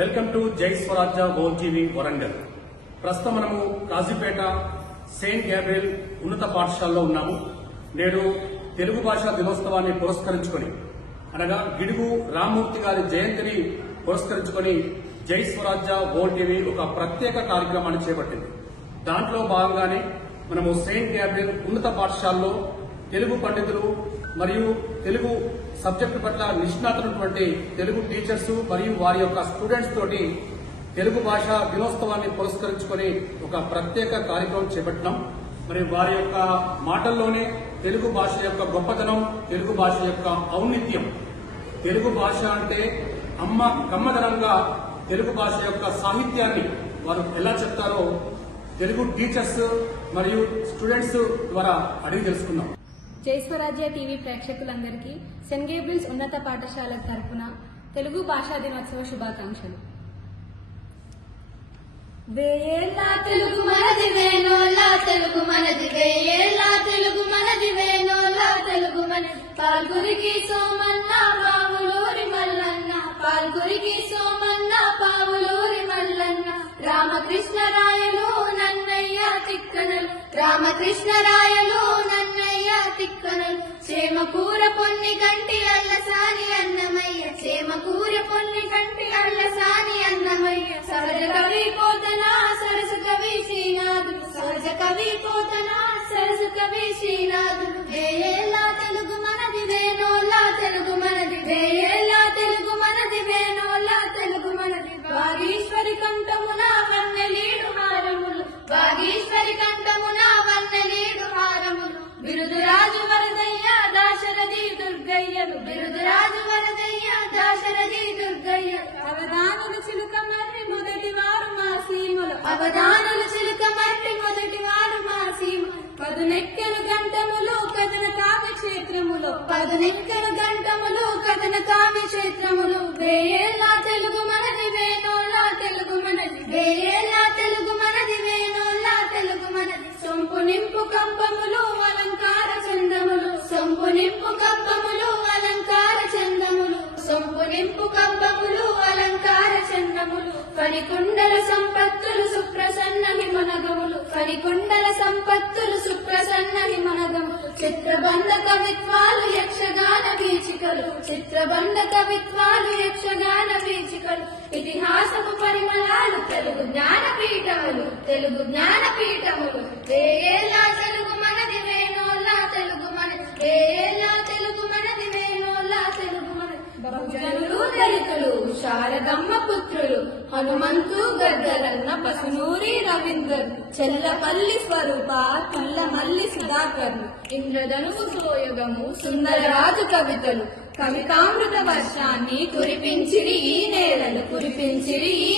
Welcome to జై స్వరాజ్య world TV Warangal. ప్రస్తుతం మనము కాజీపేట సెయింట్ గ్యాబ్రియల్ ఉన్నత పాఠశాలలో ఉన్నాము. నేడు తెలుగు భాషా దినోత్సవాన్ని పురస్కరించుకొని అనగా గిడుగు రామ్మూర్తి గారి జయంతిని పురస్కరించుకొని జై స్వరాజ్య వరల్డ్ టీవీ ఒక ప్రత్యేక కార్యక్రమాన్ని చేపట్టింది. దాంట్లో భాగంగానే మనము సెయింట్ గ్యాబ్రియల్ ఉన్నత పాఠశాలలో తెలుగు పండితులు మరియు తెలుగు సబ్జెక్టు పట్ల నిష్ణాతున్నటువంటి తెలుగు టీచర్స్ మరియు వారి యొక్క స్టూడెంట్స్ తోటి తెలుగు భాషా దినోత్సవాన్ని పురస్కరించుకొని ఒక ప్రత్యేక కార్యక్రమం చేపట్టినాం. మరి వారి యొక్క మాటల్లోనే తెలుగు భాష యొక్క గొప్పతనం, తెలుగు భాష యొక్క ఔన్నత్యం, తెలుగు భాష అంటే అమ్మ కమ్మదనంగా తెలుగు భాష యొక్క సాహిత్యాన్ని వారు ఎలా చెప్తారో తెలుగు టీచర్స్ మరియు స్టూడెంట్స్ ద్వారా అడిగి తెలుసుకున్నాం. జై స్వరాజ్య టీవీ ప్రేక్షకులందరికీ సెయింట్ గేబ్రియల్స్ ఉన్నత పాఠశాల తరపున తెలుగు భాషా దినోత్సవ శుభాకాంక్షలు. వేయేళ్ళ తెలుగు మనది వేణోళ్ళ తెలుగు మనది, వేయేళ్ళ తెలుగు మనది వేణోళ్ళ తెలుగు మనది. పాల్గురికి సోమన్న పావులూరి మల్లన్న, పాల్గురికి సోమన్న పావులూరి మల్లన్న. రామకృష్ణరాయలు నన్నయ్య తిక్కనలు, రామకృష్ణరాయలు నన్నయ్య తిక్కనలు. చేమకూర పొన్ని కంటి అల్లసాని అన్నమయ్య, చేమకూర పొన్ని కంటి అల్లసాని అన్నమయ్య. సహజ కవి పోతన సరసు కవి శ్రీనాథుడు, సహజ కవి పోతన సరసు కవి శ్రీనాథుడు. వేయేళ్ళ తెలుగు మనది వేణోళ్ళ తెలుగు మనది, వేయేళ్ళ తెలుగు మనది వేణోళ్ళ తెలుగు మనది. వాగీశ్వరి కంఠమున వన్నెలీడు హారములు, వాగీశ్వరి కంఠమున వన్నెలీడు హారములు. బిరుదురాజు వరదయ్య దాశరథి దుర్గయ్యలు, బిరుదురాజు వరదయ్య దాశరథి దుర్గయ్యలు. అవధానులు చిలుక మర్రి మొదటి వారు మా సీములు, అవధానులు చిలుక మర్రి మొదటి వారు మా సీములు. పదునెక్కను గంటములు కథన కావ్య క్షేత్రములు, పదునెక్కను గంటములు కథన కావ్య క్షేత్రములు. వేయేళ్ళ తెలుగు మనది వేణోళ్ళ తెలుగు మనది, వేయేళ్ళ తెలుగు మనది వేణోళ్ళ తెలుగు మనది. సొంపు నింపు కంపములు అలంకార చందములు, సొంపు నింపు కంపములు అలంకార చందములు, సొంపు నింపు కంపములు అలంకార చందములు. ఫణికుండల సంపత్తులు సుప్రసన్న హిమనగములు, ఫణికుండల సంపత్తులు సుప్రసన్న హిమనగములు. చిత్రబంధ కవిత్వాలు యక్షగాన వీచికలు, చిత్రబంధ కవిత్వాలు యక్షగాన వీచికలు. ఇతిహాసపు పరిమళాలు తెలుగు జ్ఞానపీఠములు, తెలుగు జ్ఞానపీఠములు. వేయేళ్ళ తెలుగు మనది వేణోళ్ళ తెలుగు మనది, వేయేళ్ళ తెలుగు మనది వేణోళ్ళ తెలుగు మనది. బహుజనులు దళితులు శారదమ్మ పుత్రులు, హనుమంతు గద్దరన్న పసునూరి రవీందర్, చెల్లపల్లి స్వరూప పుల్లమల్లి సుధాకర్, ఇంద్రధనువు సోయగము సుందరరాజు కవితలు. కవితామృత వర్షాన్ని కురిపించిరి ఈ నేలలు, కురిపించిరి ఈ